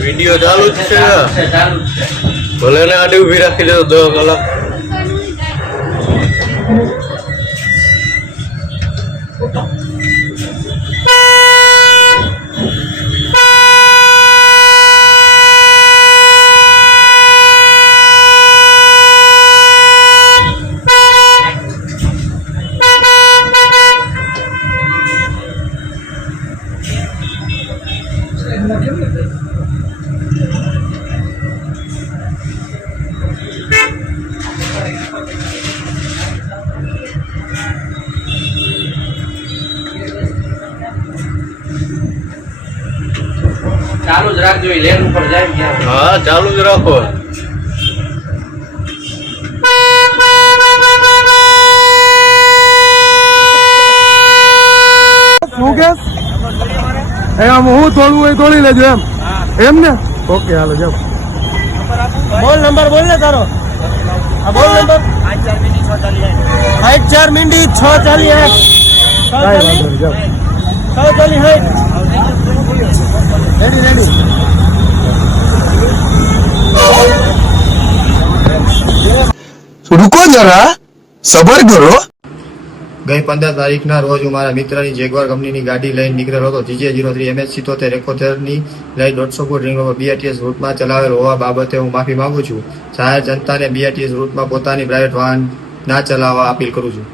Video ચાલુ જ છે ચાલુ જ છે. ભલે ને આડી ઉભી રાખી દે 10 કલાક. ચાલુ જ રાખજો એ લેન ઉપર જાય ક્યાં. હા ચાલુ જ રાખો. શું કે આમ હું તોડવું હોય તોડી લેજો એમ ને. ઓકે હાલો જાઓ. બોલ નંબર બોલ ને તારો. હા બોલ નંબર 8 મિનિટ 6:48. રેડી रुको जरा सबर करो। ગઈ 15 તારીખના રોજ હું મારા મિત્રની જેગવાર કંપનીની ગાડી લઈને નીકળેલો હતો. GJ03 MH77 ની લઈ 150 ફૂટ રિંગ રોડ BRTS રૂટમાં ચલાવેલ હોવા બાબતે હું માફી માંગુ છું. જાહેર જનતાને BRTS રૂટમાં પોતાની પ્રાઇવેટ વાહન ના ચલાવવા અપીલ કરું છું.